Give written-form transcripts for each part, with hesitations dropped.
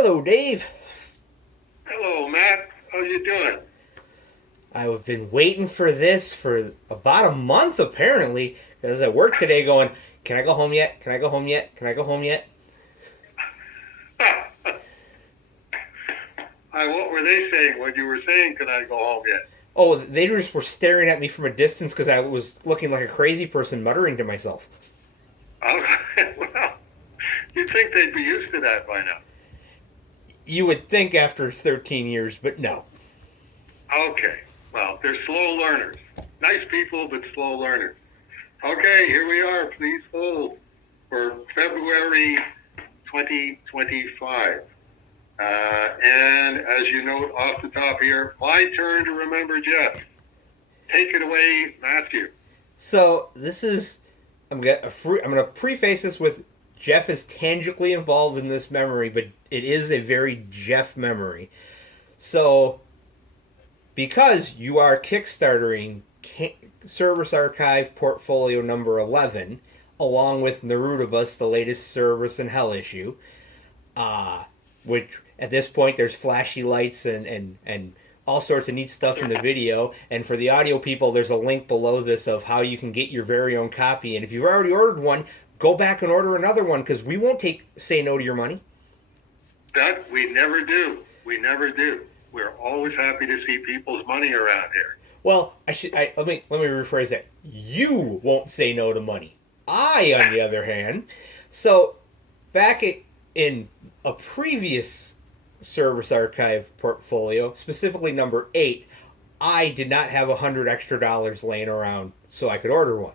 Hello, Dave. Hello, Matt. How you doing? I've been waiting for this for about a month, apparently, because I work today going, can I go home yet? Can I go home yet? Can I go home yet? What were they saying when you were saying, "Can I go home yet?" Oh, they just were staring at me from a distance because I was looking like a crazy person muttering to myself. Oh, well, you'd think they'd be used to that by now. You would think after 13 years, but no. Okay. Well, they're slow learners. Nice people, but slow learners. Okay, here we are. Please hold for February 2025. And as you note off the top here, my turn to remember Jeff. Take it away, Matthew. So this is, I'm gonna preface this with Jeff is tangibly involved in this memory, but it is a very Jeff memory. So because you are kickstartering Service Archive Portfolio number 11, along with Nerudibus, the latest Cerebus and Hell issue, which at this point there's flashy lights and all sorts of neat stuff in the video. And for the audio people, there's a link below this of how you can get your very own copy. And if you've already ordered one, go back and order another one because we won't say no to your money. That we never do. We never do. We're always happy to see people's money around here. Well, let me rephrase that. You won't say no to money. I, on the other hand, so back in a previous Service Archive portfolio, specifically number 8, I did not have $100 extra laying around so I could order one.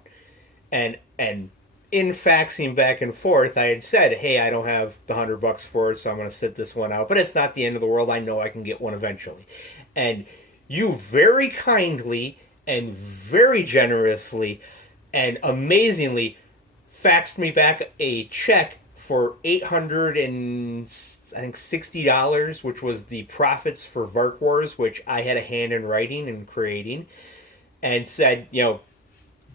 And in faxing back and forth, I had said, hey, I don't have the $100 for it, so I'm going to sit this one out. But it's not the end of the world. I know I can get one eventually. And you very kindly and very generously and amazingly faxed me back a check for $860, which was the profits for Vark Wars, which I had a hand in writing and creating, and said,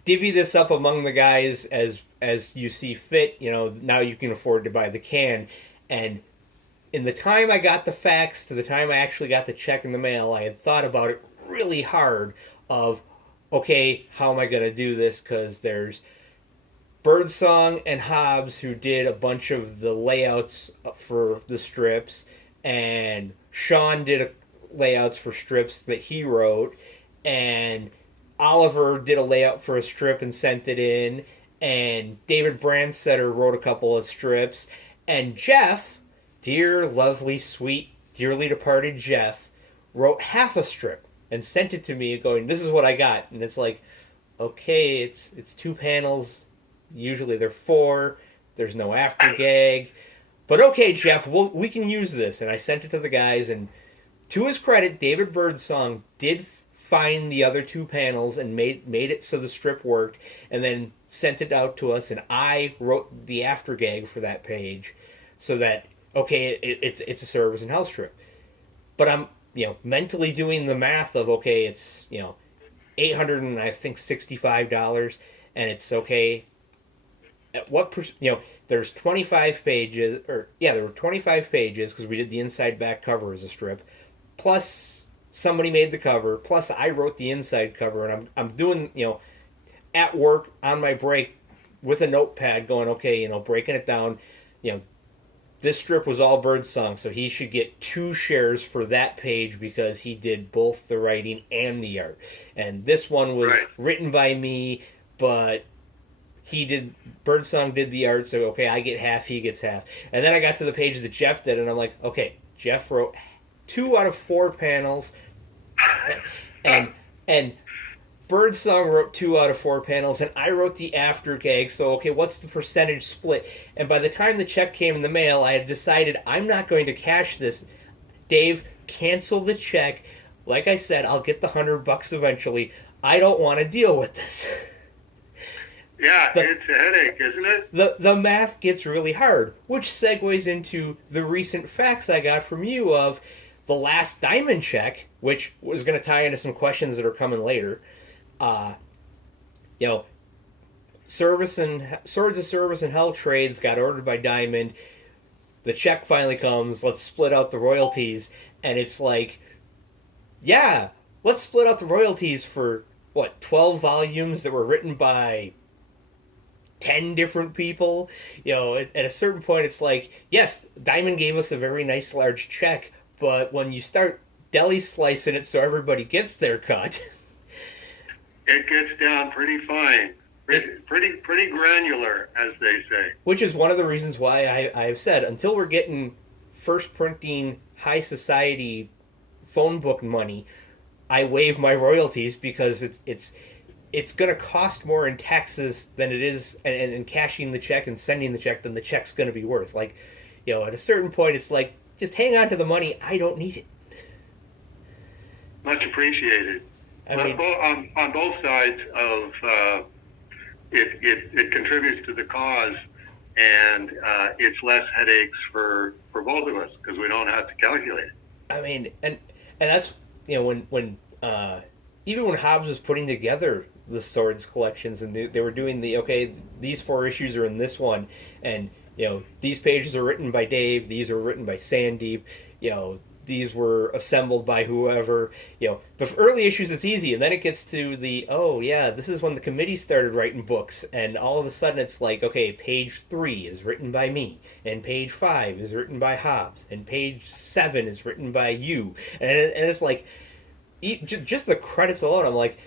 divvy this up among the guys as you see fit. Now you can afford to buy the can. And in the time I got the fax to the time I actually got the check in the mail, I had thought about it really hard of, okay, how am I going to do this? Because there's Birdsong and Hobbs who did a bunch of the layouts for the strips, and Sean did layouts for strips that he wrote, and Oliver did a layout for a strip and sent it in, and David Brandsetter wrote a couple of strips, and Jeff, dear, lovely, sweet, dearly departed Jeff, wrote half a strip and sent it to me going, this is what I got. And it's like, okay, it's 2 panels. Usually they're 4. There's no after gag. But okay, Jeff, we can use this. And I sent it to the guys, and to his credit, David Birdsong did find the other 2 panels and made it so the strip worked, and then sent it out to us, and I wrote the after gag for that page so that, okay, it's a Service and Hell strip. But I'm, mentally doing the math of, okay, it's, $865, and it's okay. At what there's 25 pages, there were 25 pages because we did the inside back cover as a strip, plus somebody made the cover, plus I wrote the inside cover, and I'm doing, at work on my break with a notepad going, okay, breaking it down, this strip was all Birdsong, so he should get 2 shares for that page because he did both the writing and the art. And this one was written by me, but Birdsong did the art, so okay, I get half, he gets half. And then I got to the page that Jeff did, and I'm like, okay, Jeff wrote 2 out of 4 panels, and Birdsong wrote 2 out of 4 panels, and I wrote the after gag, so okay, what's the percentage split? And by the time the check came in the mail, I had decided I'm not going to cash this. Dave, cancel the check. Like I said, I'll get the $100 eventually. I don't want to deal with this. Yeah, it's a headache, isn't it? The math gets really hard, which segues into the recent fax I got from you of the last diamond check, which was going to tie into some questions that are coming later. Swords of Service and Hell trades got ordered by Diamond. the check finally comes. Let's split out the royalties, and it's like, yeah, let's split out the royalties for what 12 volumes that were written by 10 different people. At a certain point, it's like, yes, Diamond gave us a very nice large check, but when you start deli slicing it so everybody gets their cut, it gets down pretty fine, pretty granular, as they say. Which is one of the reasons why I have said, until we're getting first printing high society phone book money, I waive my royalties, because it's going to cost more in taxes than it is, and cashing the check and sending the check, than the check's going to be worth. Like, at a certain point, it's like, just hang on to the money. I don't need it. Much appreciated. I mean, on both sides of it contributes to the cause, and it's less headaches for both of us, because we don't have to calculate it. I mean, and that's when even when Hobbs was putting together the swords collections, and they were doing these 4 issues are in this one, and these pages are written by Dave, these are written by Sandeep, these were assembled by whoever. The early issues, it's easy, and then it gets to this is when the committee started writing books, and all of a sudden it's like, okay, page 3 is written by me, and page 5 is written by Hobbs, and page 7 is written by you, and it's like, just the credits alone, I'm like,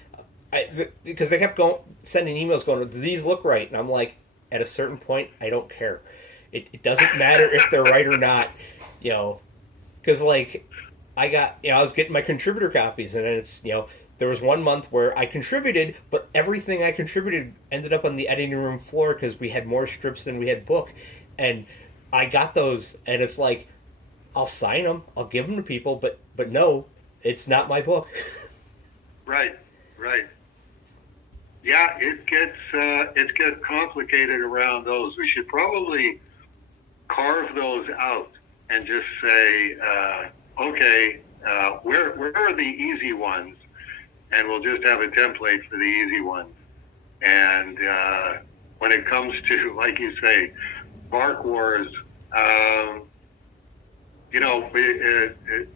because they kept sending emails going, do these look right? And I'm like, at a certain point, I don't care. It doesn't matter if they're right or not, because like I was getting my contributor copies, and it's there was one month where I contributed, but everything I contributed ended up on the editing room floor because we had more strips than we had book, and I got those, and it's like, I'll sign them, I'll give them to people, but no, it's not my book. Right. Yeah, it gets complicated around those. We should probably carve those out and just say, where are the easy ones? And we'll just have a template for the easy ones. And when it comes to, like you say, Vark Wars,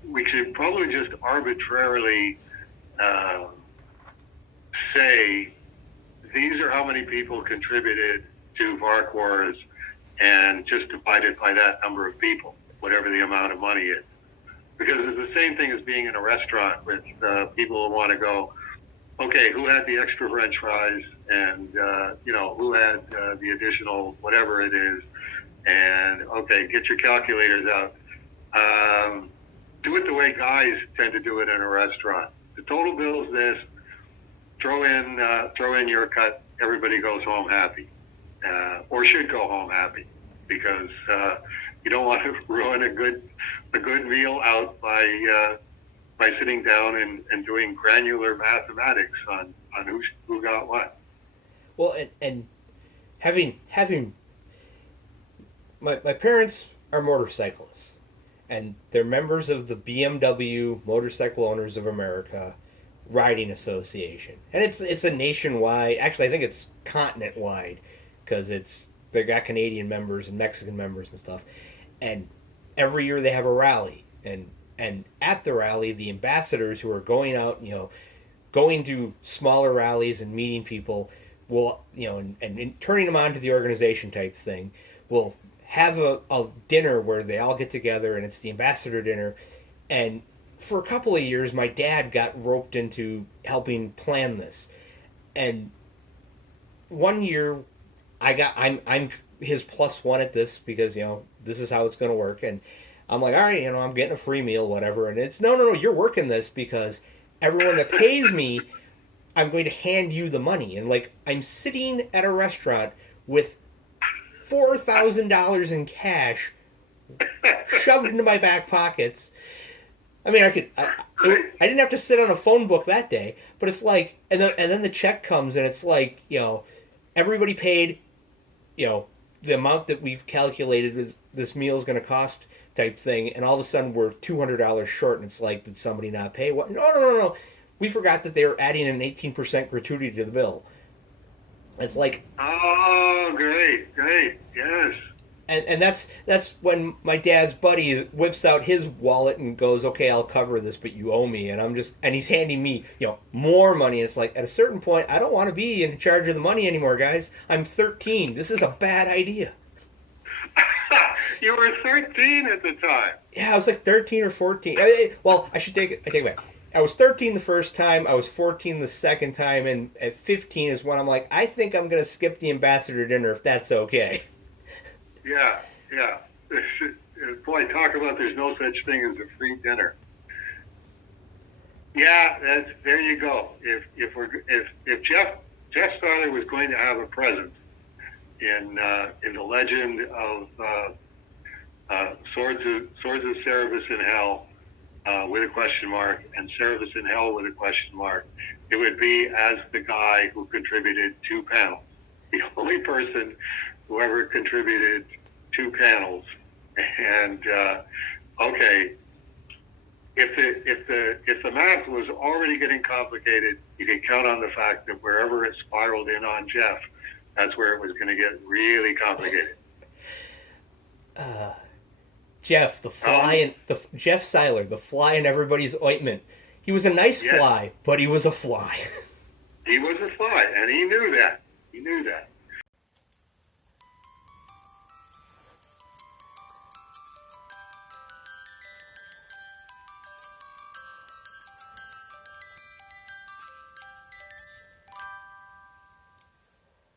we should probably just arbitrarily say, these are how many people contributed to Vark Wars, and just divide it by that number of people, whatever the amount of money is. Because it's the same thing as being in a restaurant with people who want to go, okay, who had the extra French fries, and who had the additional whatever it is, and okay, get your calculators out. Do it the way guys tend to do it in a restaurant. The total bill is this. Throw in your cut. Everybody goes home happy, or should go home happy, because you don't want to ruin a good meal out by sitting down and doing granular mathematics on who got what. Well, and having my parents are motorcyclists, and they're members of the BMW Motorcycle Owners of America Riding Association, and it's a nationwide. Actually, I think it's continent wide, because they got Canadian members and Mexican members and stuff. And every year they have a rally, and at the rally, the ambassadors who are going out, going to smaller rallies and meeting people will, and turning them on to the organization type thing, will have a dinner where they all get together, and it's the ambassador dinner. And for a couple of years, my dad got roped into helping plan this, and one year I'm his +1 at this, because this is how it's going to work, and I'm like, all right, I'm getting a free meal, whatever, and it's no, you're working this, because everyone that pays me, I'm going to hand you the money, and like, I'm sitting at a restaurant with $4,000 in cash shoved into my back pockets. I mean, I didn't have to sit on a phone book that day, but it's like, and then the check comes, and it's like, everybody paid, the amount that we've calculated this meal is going to cost type thing, and all of a sudden we're $200 short, and it's like, did somebody not pay? What? No. We forgot that they were adding an 18% gratuity to the bill. It's like, oh, great, yes. And that's when my dad's buddy whips out his wallet and goes, "Okay, I'll cover this, but you owe me." And he's handing me, more money. And it's like, at a certain point, I don't want to be in charge of the money anymore, guys. I'm 13. This is a bad idea. You were 13 at the time. Yeah, I was like 13 or 14. Well, I take it back. I was 13 the first time. I was 14 the second time, and at 15 is when I'm like, I think I'm gonna skip the ambassador dinner if that's okay. Yeah. Boy, talk about there's no such thing as a free dinner. Yeah, there you go. If Jeff Seiler was going to have a present in the legend of Swords of Cerebus in Hell with a question mark and Cerebus in Hell with a question mark, it would be as the guy who contributed 2 panels. The only person who ever contributed 2 panels. And okay, if the math was already getting complicated, you could count on the fact that wherever it spiraled in on Jeff, that's where it was going to get really complicated. Jeff, Jeff Seiler, the fly in everybody's ointment. He was a nice fly, but he was a fly. He was a fly, and he knew that.